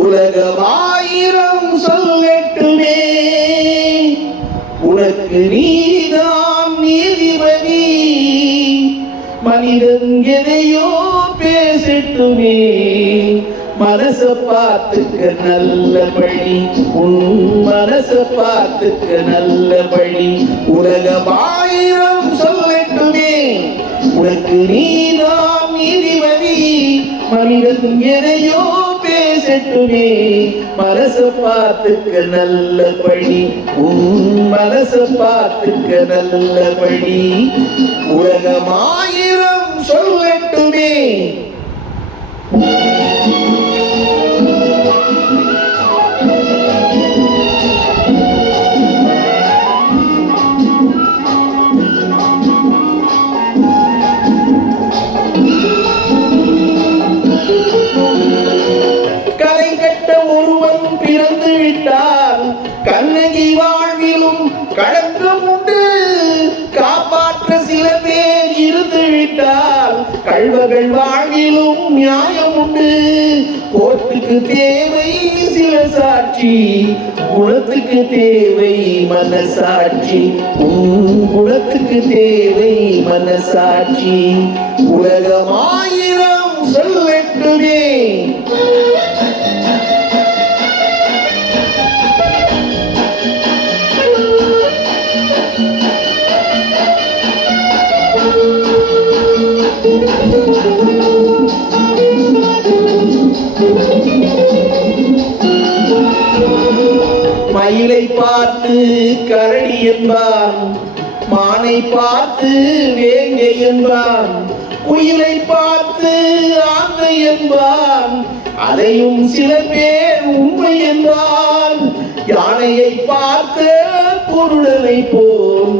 உலகமாயிரம் சொல்லட்டுமே, உனக்கு நீதான் நீதிபதி. மனிதன் எதையோ பேசட்டுமே, மனச பார்த்துக்க நல்ல வழி, உன் மனச பார்த்துக்க நல்ல வழி. உலகமாயிரம் சொல்லட்டுமே, உனக்கு நீதான் நீதிபதி. மனிதன் எதையோ பேசட்டுமே, மனச பார்த்துக்க நல்ல வழி, உன் மனச பார்த்துக்க நல்ல வழி. உலகமாயிரம் சொல்லட்டுமே. கலை கட்ட ஒருவன் பிறந்து விட்டால் கண்ணகி வாழ்விலும் களங்கம் உண்டு. காப்பாற்ற சில பேர் இருந்து விட்டால் கள்வர்கள் வாழ்விலும் நியாயம் உண்டு. கோர்ட்டுக்கு தேவை சில சாட்சி, குணத்துக்கு தேவை மனசாட்சி, உன் குணத்துக்கு தேவை மனசாட்சி. உலகமாயிரம் சொல்லட்டுமே. மயிலை பார்த்து கரடி என்பான், மானை பார்த்து வேங்கை என்பான், குயிலை பார்த்து ஆந்தை என்பான், அதையும் சில பேர் உண்மை என்பான். யானையை பார்த்த பொருளனை போல்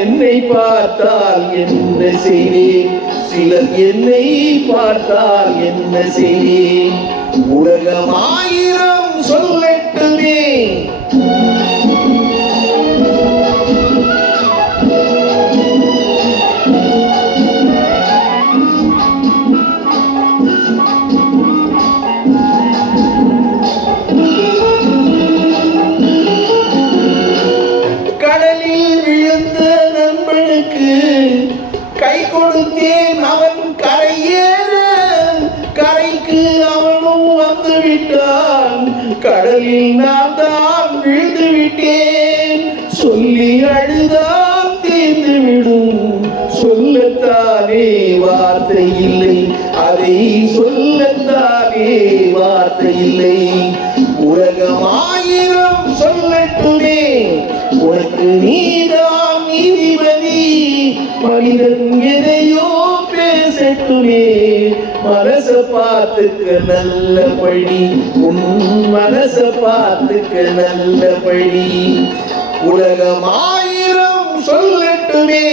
என்னை பார்த்தால் என்ன செய்வேன், சிலர் என்னை பார்த்தால் என்ன செய்வேன். உலகமாயிரம் சொல்லட்டுமே. கடலில் விழுந்த நண்பனுக்கு கை கொடுத்தேன், அவன் கரையேற கரைக்கு அவனும் வந்து விட்டான். கடலில் நான் தான் விழுந்து விட்டேன், சொல்லி அழுதால் தீர்ந்து விடும். சொல்லத்தானே வார்த்தை இல்லை, அதை சொல்லத்தானே வார்த்தை இல்லை. உலகமாயிரம் சொல்லட்டுமே, உனக்கு நீதான் நீதிபதி. மனிதன் எதையோ பேசட்டுமே, மனச பார்த்துக்க நல்ல வழி, உன் மனச பார்த்துக்க நல்ல வழி. உலகமாயிரம் சொல்லட்டுமே.